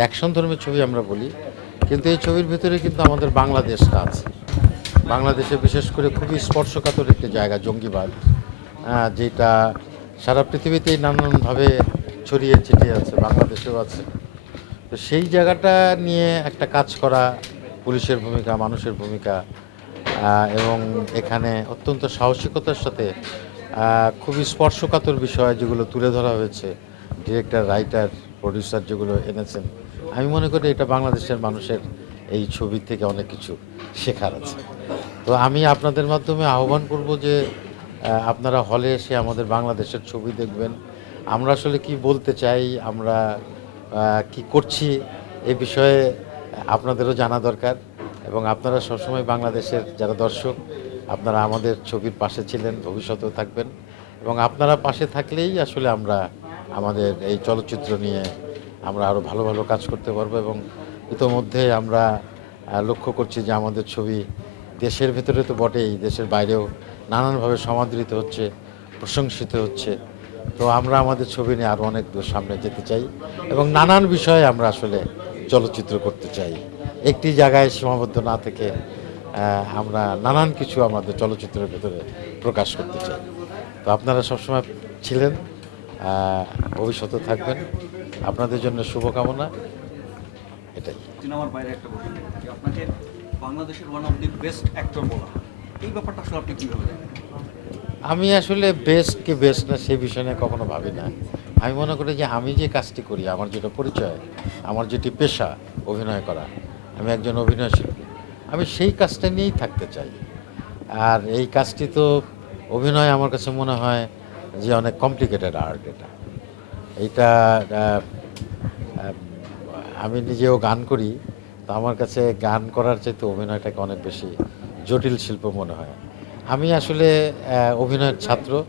Action ধর্মের ছবি আমরা বলি, কিন্তু এই ছবির ভিতরে কিন্তু আমাদের বাংলাদেশটা আছে। বাংলাদেশে বিশেষ করে খুবই স্পর্শকাতর একটি জায়গা, জঙ্গিবাদ যেটা সারা পৃথিবীতেই নানানভাবে ছড়িয়ে ছিটিয়ে আছে, বাংলাদেশেও আছে। তো সেই জায়গাটা নিয়ে একটা কাজ করা পুলিশের ভূমিকা, মানুষের ভূমিকা এবং এখানে অত্যন্ত সাহসিকতার সাথে খুবই স্পর্শকাতর বিষয় যেগুলো তুলে ধরা হয়েছে, ডিরেক্টর, রাইটার, প্রডিউসার যেগুলো এনেছেন। আমি মনে করি এটা বাংলাদেশের মানুষের এই ছবি থেকে অনেক কিছু শেখার আছে। তো আমি আপনাদের মাধ্যমে আহ্বান করব যে আপনারা হলে এসে আমাদের বাংলাদেশের ছবি দেখবেন। আমরা আসলে কি বলতে চাই, আমরা কি করছি এ বিষয়ে আপনাদেরও জানা দরকার এবং আপনারা সবসময় বাংলাদেশের যারা দর্শক, আপনারা আমাদের ছবির পাশে ছিলেন, ভবিষ্যতেও থাকবেন এবং আপনারা পাশে থাকলেই আসলে আমরা আমাদের এই চলচ্চিত্র নিয়ে আমরা আরও ভালো ভালো কাজ করতে পারব এবং ইতোমধ্যে আমরা লক্ষ্য করছি যে আমাদের ছবি দেশের ভেতরে তো বটেই, দেশের বাইরেও নানানভাবে সমাদৃত হচ্ছে, প্রশংসিত হচ্ছে। তো আমরা আমাদের ছবি নিয়ে আরও অনেক দূর সামনে যেতে চাই এবং নানান বিষয়ে আমরা আসলে চলচ্চিত্র করতে চাই। একটি জায়গায় সীমাবদ্ধ না থেকে আমরা নানান কিছু আমাদের চলচ্চিত্রের ভেতরে প্রকাশ করতে চাই। তো আপনারা সবসময় ছিলেন ভবিষ্যতে থাকবেন। আপনাদের জন্য শুভকামনা। এটাই। সিনেমার বাইরে একটা প্রশ্ন আপনাকে বাংলাদেশের one of the best actor বলা এই ব্যাপারটা আসলে আপনি কীভাবে দেখেন? আমি আসলে বেস্ট কি বেস্ট না সেই বিষয় নিয়ে কখনো ভাবি না। আমি মনে করি যে আমি যে কাজটি করি আমার যেটা পরিচয় আমার যেটি পেশা অভিনয় করা আমি একজন অভিনয় শিল্পী। আমি সেই কাজটা নিয়েই থাকতে চাই। আর এই কাজটি তো অভিনয় আমার কাছে মনে হয় যে অনেক কমপ্লিকেটেড আর্ট এটা। আহ, আমি নিজেও গান করি তো আমার কাছে গান করার চাইতে অভিনয়টাকে অনেক বেশি জটিল শিল্প মনে হয়। আমি আসলে অভিনয়ের ছাত্র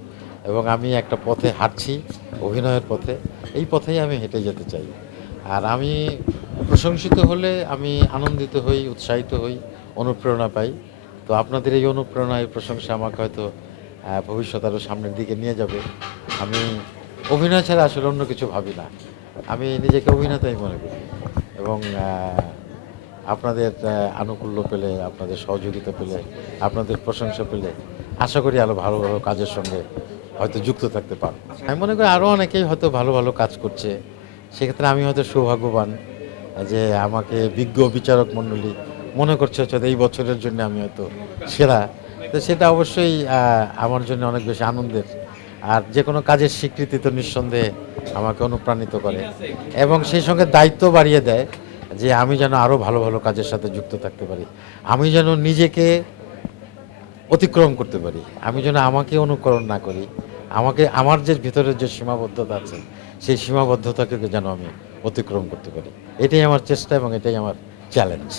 এবং আমি একটা পথে হাঁটছি অভিনয়ের পথে। এই পথেই আমি হেঁটে যেতে চাই। আর আমি প্রশংসিত হলে আমি আনন্দিত হই উৎসাহিত হই অনুপ্রেরণা পাই। তো আপনাদের এই অনুপ্রেরণা এই প্রশংসা আমাকে হয়তো ভবিষ্যৎ আরও সামনের দিকে নিয়ে যাবে। আমি অভিনয় ছাড়া আসলে অন্য কিছু ভাবি না। আমি নিজেকে অভিনেতাই মনে করি এবং আপনাদের আনুকূল্য পেলে, আপনাদের সহযোগিতা পেলে, আপনাদের প্রশংসা পেলে আশা করি আরও ভালো ভালো কাজের সঙ্গে হয়তো যুক্ত থাকতে পারব। আমি মনে করি আরও অনেকেই হয়তো ভালো ভালো কাজ করছে। সেক্ষেত্রে আমি হয়তো সৌভাগ্যবান যে আমাকে বিজ্ঞ বিচারক মণ্ডলী মনে করছে হচ্ছে এই বছরের জন্য আমি হয়তো সেরা তো সেটা অবশ্যই আমার জন্য অনেক বেশি আনন্দের। আর যে কোনো কাজের স্বীকৃতি তো নিঃসন্দেহে আমাকে অনুপ্রাণিত করে। এবং সেই সঙ্গে দায়িত্ব বাড়িয়ে দেয় যে আমি যেন আরও ভালো ভালো কাজের সাথে যুক্ত থাকতে পারি। আমি যেন নিজেকে অতিক্রম করতে পারি। আমি যেন আমাকে অনুকরণ না করি। আমাকে আমার যে ভিতরের যে সীমাবদ্ধতা আছে সেই সীমাবদ্ধতাকে যেন আমি অতিক্রম করতে পারি। এটাই আমার চেষ্টা এবং এটাই আমার চ্যালেঞ্জ